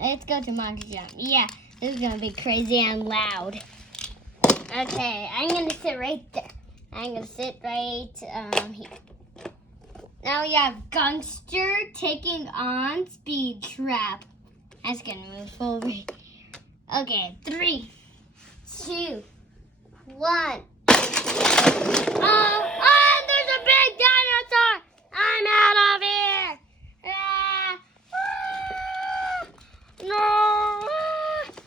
Let's go to Monster Jump. Yeah, this is gonna be crazy and loud. Okay, I'm gonna sit right there. I'm gonna sit right here. Now we have Gangster taking on Speed Trap. That's gonna move forward. Okay, 3, 2, 1. Oh, there's a big dinosaur! I'm out of here! No!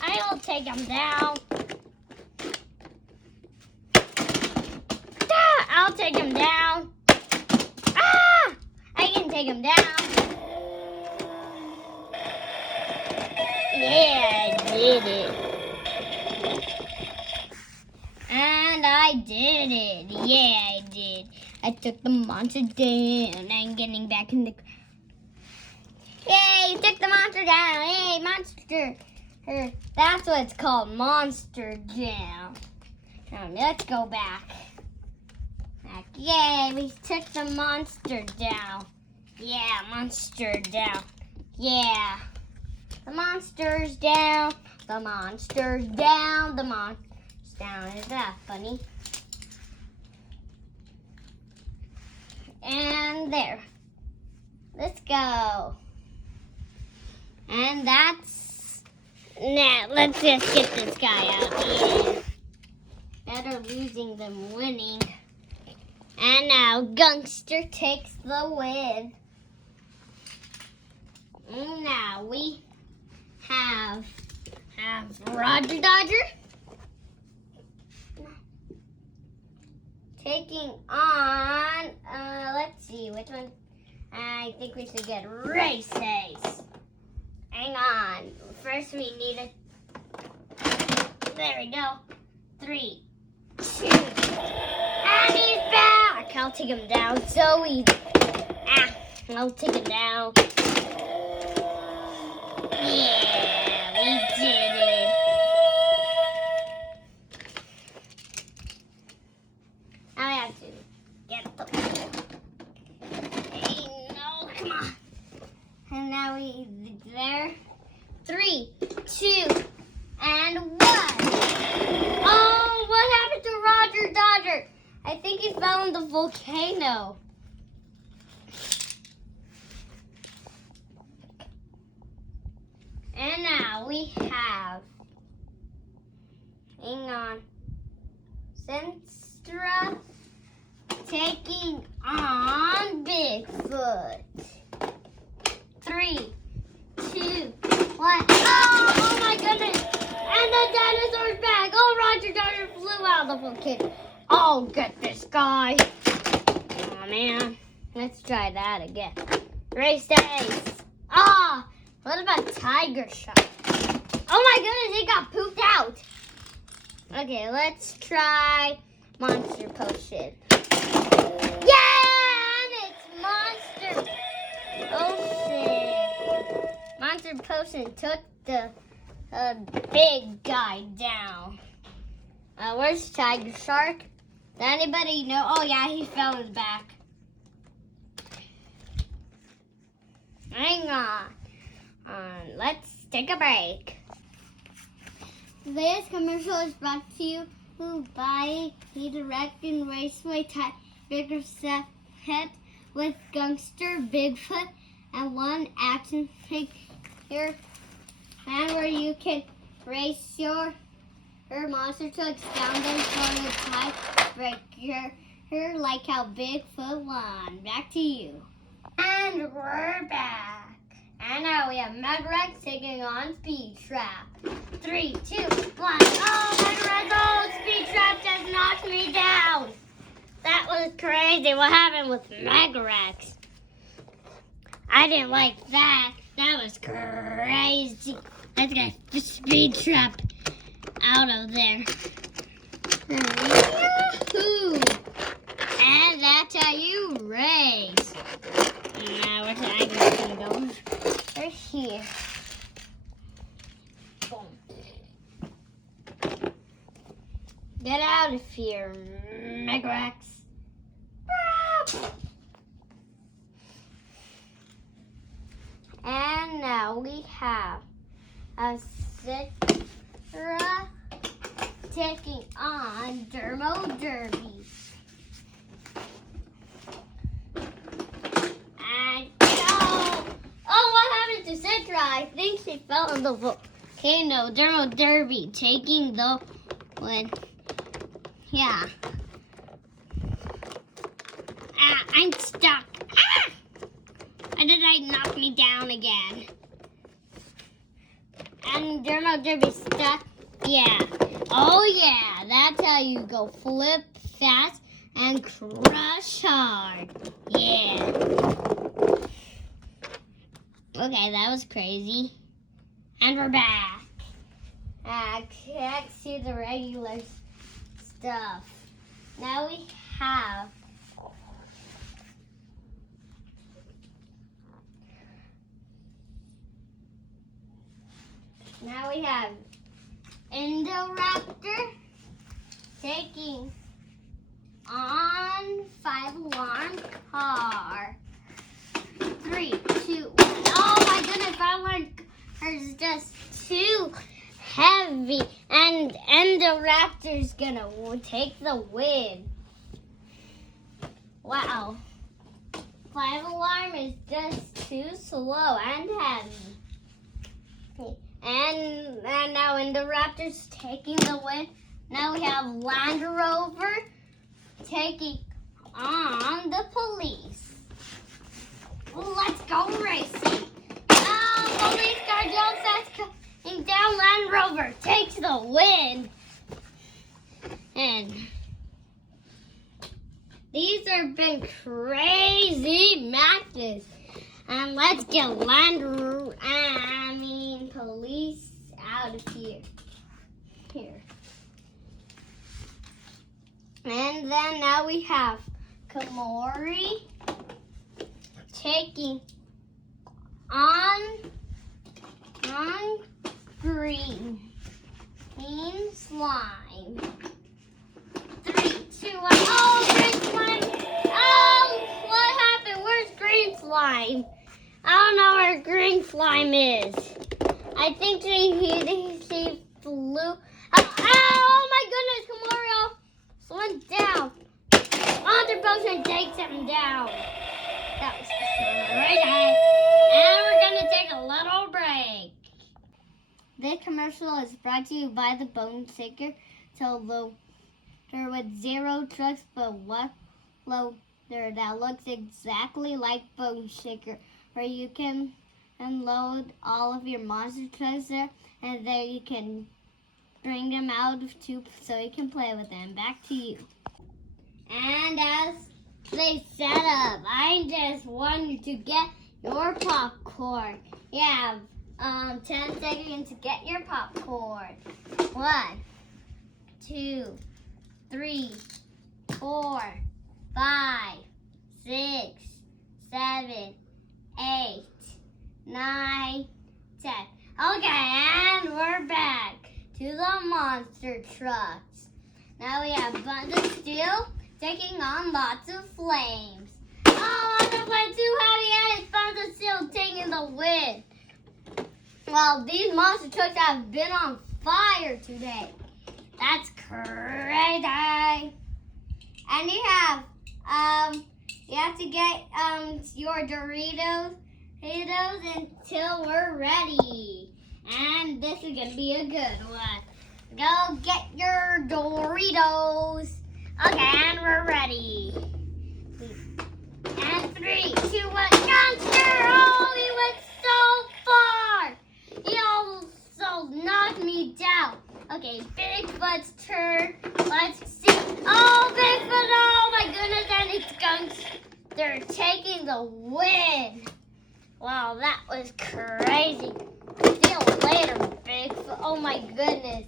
I'll take him down. I'll take him down. I can take him down. Yeah, I did it. And I did it. Yeah, I did. I took the monster down. I'm getting back in the... Yay, you took the monster down. Hey, monster. That's what it's called, monster down. Let's go back. Yay, we took the monster down. Yeah, monster down. Yeah. The monster's down. The monster's down. The monster's down. Is that funny? And there. Let's go. And that's... Nah, let's just get this guy out. Yeah. Better losing than winning. And now Gangster takes the win. And now we have Roger Dodger taking on, let's see, which one? I think we should get RaceAces. Hang on. First we need a, there we go. 3, 2, and he's back! I'll take him down so easy. I'll take him down. Yeah, we did it. Now we have to get the... Hey, no, come on. And now we there. 3, 2, and 1. Oh, what happened to Roger Dodger? I think he fell in the volcano. And now we have, hang on, Centra taking on Bigfoot. 3, 2, 1. Oh my goodness! And the dinosaur's back. Oh, Roger Dodger flew out of the volcano. Oh, get this guy. Oh man, let's try that again. RaceAces. What about Tiger Shark? Oh my goodness, he got pooped out. Okay, let's try Monster Potion. Yeah, and it's Monster Potion. Monster Potion took the big guy down. Where's Tiger Shark? Does anybody know? Oh yeah, he fell in his back. Hang on. Let's take a break. Today's commercial is brought to you by the Direct and Raceway Tiger set with Gangster, Bigfoot, and one action figure, and where you can race your monster trucks down them for the tiebreaker, like how Bigfoot won. Back to you. And we're back. And now we have Megarex taking on Speed Trap. 3, 2, 1. Oh, Megarex! Oh, Speed Trap just knocked me down. That was crazy. What happened with Megarex? I didn't like that. That was crazy. Let's get Speed Trap out of there. Yahoo! And that's how you race. Now where's the Tiger gonna go? They're here. Boom. Get out of here, Megarex. And now we have have Citra taking on Dermo Derby. And go! Oh, what happened to Citra? I think she fell in the volcano. Dermo Derby taking the win. Yeah. I'm stuck. Ah! Why did I knock me down again? And Dermo Derby stuck. Yeah. Oh yeah. That's how you go flip fast and crush hard. Yeah. Okay, that was crazy. And we're back. I can't see the regular stuff. Now we have Indoraptor taking on 5-alarm car. 3, 2, 1. Oh my goodness, 5-alarm car is just too heavy, and Indoraptor's gonna take the win. Wow. 5-alarm is just too slow and heavy. And now Indoraptor's taking the win. Now we have Land Rover taking on the police. Let's go racing. Police car jumps that's coming down. Land Rover takes the win. And these have been crazy matches. And let's get police out of here. And then now we have Kamori taking on green slime. 3, 2, 1. Oh, green slime. Oh, what happened? Where's green slime? I don't know where green slime is. I think she flew. Oh my goodness, Kamori went down. Other boatman takes him down. That was crazy. And we're gonna take a little break. This commercial is brought to you by the Bone Shaker. So loader with 0 trucks, but what loader that looks exactly like Bone Shaker, where you can unload all of your monster trucks there, and there you can bring them out of tube so you can play with them. Back to you. And as they set up, I just want you to get your popcorn. You have 10 seconds to get your popcorn. 1, 2, 3, 4, 5, 6, 7, 8, 9, 10. Okay, and we're back to the monster trucks. Now we have Bund of Steel taking on Lots of Flames. Oh, Lots of Flames too heavy, and it's Bund of Steel taking the win. Well, these monster trucks have been on fire today. That's crazy. And you have to get your Doritos until we're ready. And this is gonna be a good one. Go get your Doritos. Okay, and we're ready. And 3, 2, 1, monster! Oh, he went so far. He almost knocked me down. Okay, Bigfoot's turn. Let's see. Oh, Bigfoot! Oh my goodness! And it's they're taking the win. Wow, that was crazy. See you later, Bigfoot. Oh my goodness.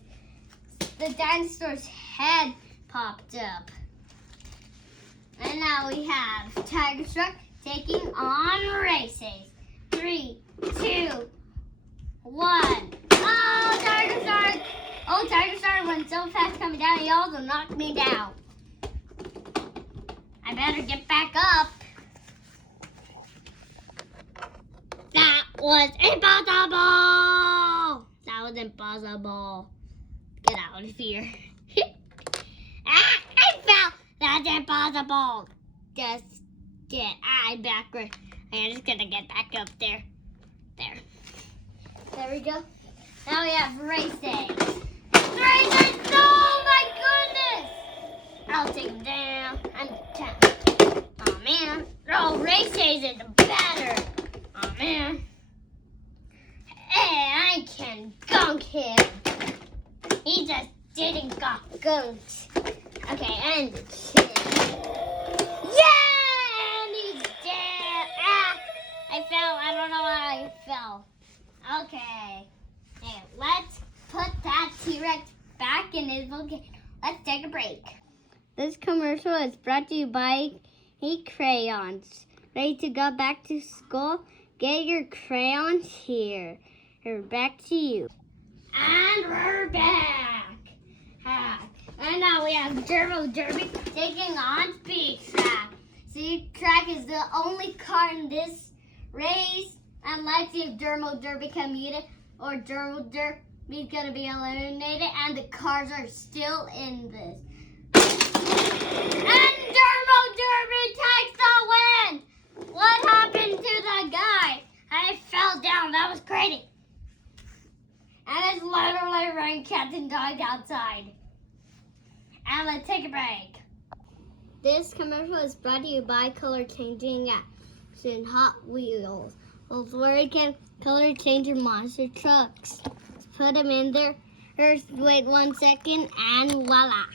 The dinosaur's head popped up. And now we have Tiger Shark taking on RaceAces. 3, 2, 1. Oh, Tiger Shark! Oh, Tiger Shark went so fast coming down, he also knocked me down. I better get back up. That was impossible! impossible. Get out of here. I fell. That's impossible. Just get backward. I'm just gonna get back up there. There we go. Now we have RaceAces. RaceAces! Oh my goodness! I'll take him down. I'm down. Oh man. Oh, RaceAces is better. Oh man. Hey, I can gunk him. He just didn't got gunked. Okay, and the chin. Yeah! And he's dead. I fell. I don't know why I fell. Okay. Hey, let's put that T-Rex back in his volcano. Let's take a break. This commercial is brought to you by crayons. Ready to go back to school? Get your crayons here. We're back to you. And we're back. And now we have Dermo Derby taking on Speed Track. Speed Track is the only car in this race. And let's see if Dermo Derby can beat it or Dermo Derby is going to be eliminated. And the cars are still in this. And Dermo Derby takes the win. What happened to the guy? I fell down. That was crazy. And it's literally raining cats and dogs outside. And let's take a break. This commercial is brought to you by color changing apps in Hot Wheels. Where you can color change your monster trucks. Just put them in there. First, wait 1 second, and voila.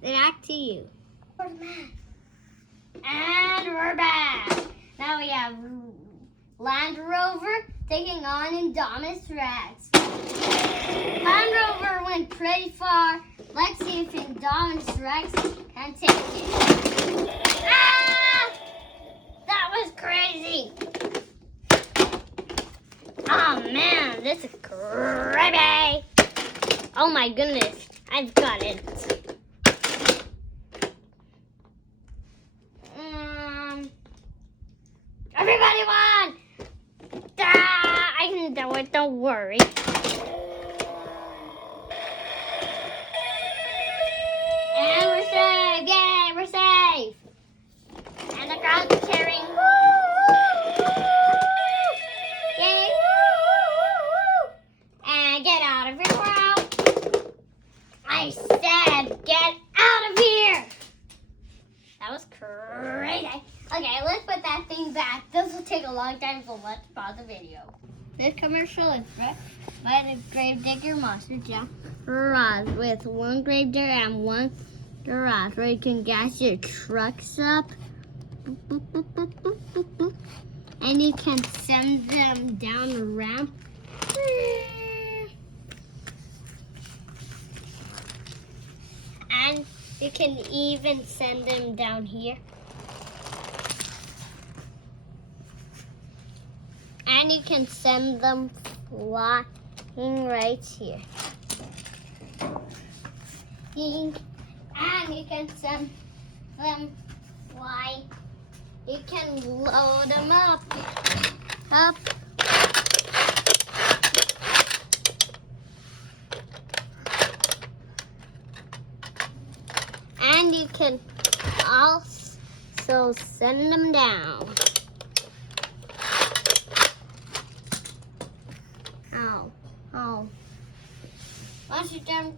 Back to you. And we're back. Now we have Land Rover taking on Indominus Rex. Land Rover went pretty far. Let's see if Indominus Rex can take it. That was crazy. Oh man, this is crazy. Oh my goodness, I've got it. Everybody won! I can do it, don't worry. And we're safe! Yay, we're safe! And the crowd's cheering. Woo! Yay! Woo! And get out of here, wow! I said get out of here! That was crazy. Okay, let's put that thing back. This will take a long time, so let's pause the video. This commercial is brought by the Gravedigger Monster Jam Garage with one Gravedigger and one garage where you can gas your trucks up. Boop, boop, boop, boop, boop, boop, boop. And you can send them down the ramp. And you can even send them down here. And you can send them flying right here. And you can send them flying. You can load them up. And you can also send them down. Oh. Monster Jam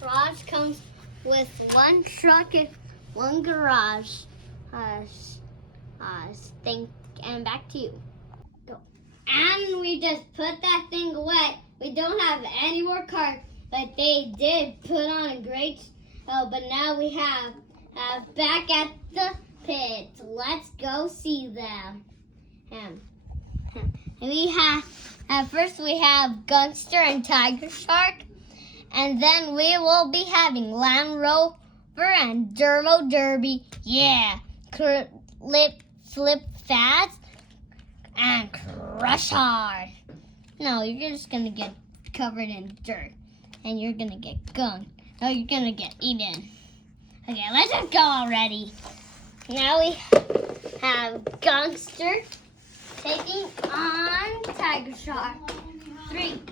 Garage comes with one truck and one garage. And back to you. Go. And we just put that thing away. We don't have any more cars, but they did put on a great show. But now we have back at the pit. Let's go see them. We have. First we have Gunster and Tiger Shark, and then we will be having Land Rover and Dermo Derby. Yeah, Flip Fast and Crush Hard. No, you're just gonna get covered in dirt, and you're gonna get gunked. No, you're gonna get eaten. Okay, let's just go already. Now we have Gunster taking on Tiger Shark. 3.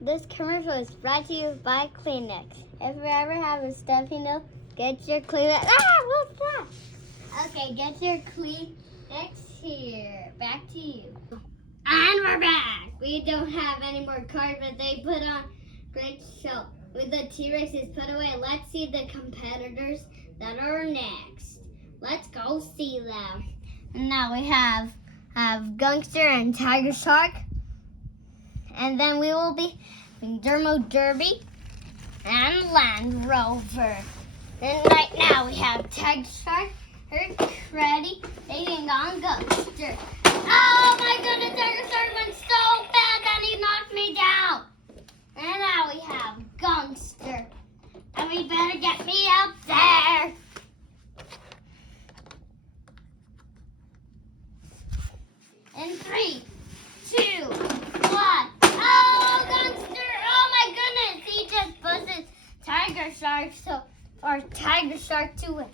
This commercial is brought to you by Kleenex. If you ever have a stuffy nose, get your Kleenex. What's that? Okay, get your Kleenex here. Back to you. And we're back. We don't have any more cards, but they put on great show. With the T-Races put away, let's see the competitors that are next. Let's go see them. And now we have Gangster and Tiger Shark. And then we will be in Dermo Derby and Land Rover. And right now we have Tiger Shark, ready, taking on Gangster. Oh my goodness, Tiger Shark went so fast that he knocked me down. And now we have Gangster. And we better get me up there. In 3, 2, 1. Oh, Gangster! Oh my goodness! He just pushes Tiger Shark Tiger Shark to it.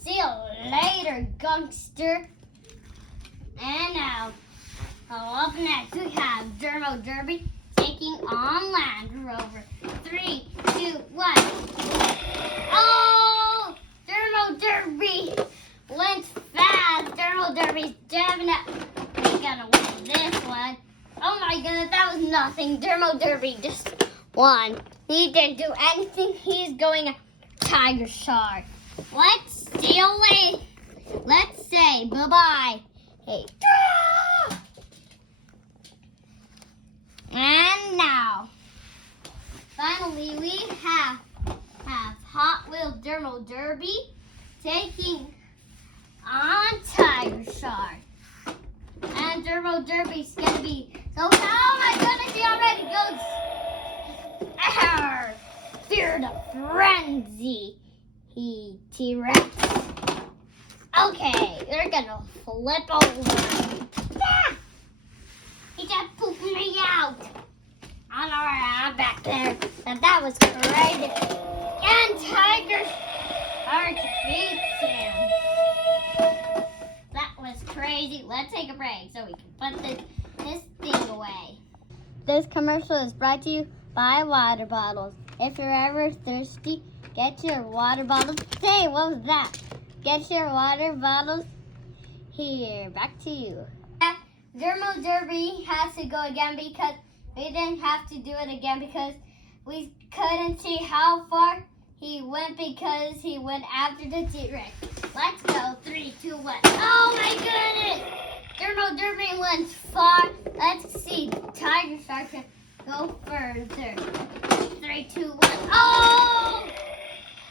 See you later, Gangster. And now, up next we have Dermo Derby taking on Land Rover. 3, 2, 1. Oh! Dermo Derby went fast. Dermo Derby's definitely gonna win this one. Oh my goodness, that was nothing. Dermo Derby just won. He didn't do anything. He's going Tiger Shark. Let's see you later. Let's say bye-bye. Hey. And now, finally, we have Hot Wheels Dermo Derby taking on Tiger Shark. And Dermo Derby's gonna be so. Oh my goodness, he already goes. Fear the frenzy. He T-Rex. Okay, they're gonna flip over. Ah! He just pooped me out. I don't know where I'm back there. But that was crazy. And Tiger Shark beats him. That was crazy. Let's take a break so we can put this thing away. This commercial is brought to you by water bottles. If you're ever thirsty, get your water bottles. Hey, what was that? Get your water bottles here. Back to you. Dermo Derby has to go again because we didn't have to do it again because we couldn't see how far he went because he went after the T-Rex. Let's go. 3, 2, 1. Oh my goodness! Dermo Derby went far. Let's see. Tiger Shark can go further. 3, 2, 1. Oh!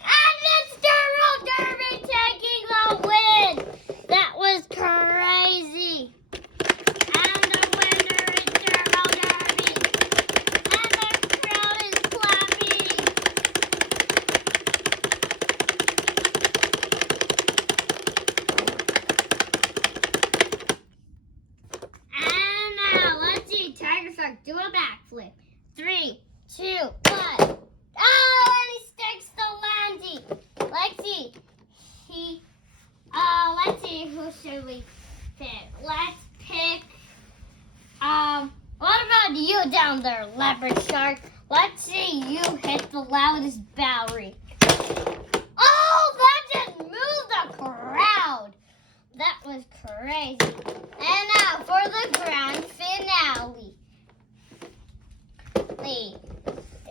And it's Dermo Derby taking the win. That was crazy. And the winner is Dermo Derby. And the crowd is clapping. And now let's see Tiger Shark do a backflip. 3, 2, 1. Oh, and he sticks the landing. Let's see. Let's see, who should we pick? Let's pick, what about you down there, leopard shark? Let's see you hit the loudest battery. Oh, that just moved the crowd. That was crazy. And now for the grand finale.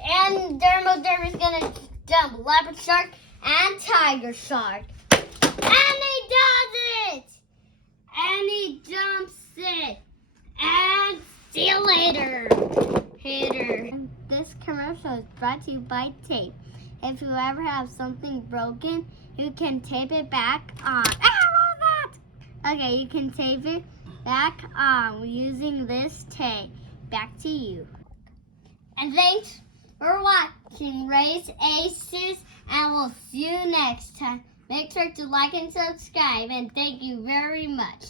And Dermo Derby's gonna jump leopard shark and tiger shark. And he does it! And he jumps it. And see you later, hater. This commercial is brought to you by tape. If you ever have something broken, you can tape it back on. What was that? Okay, you can tape it back on using this tape. Back to you. And thanks for watching RaceAces, and we'll see you next time. Make sure to like and subscribe, and thank you very much.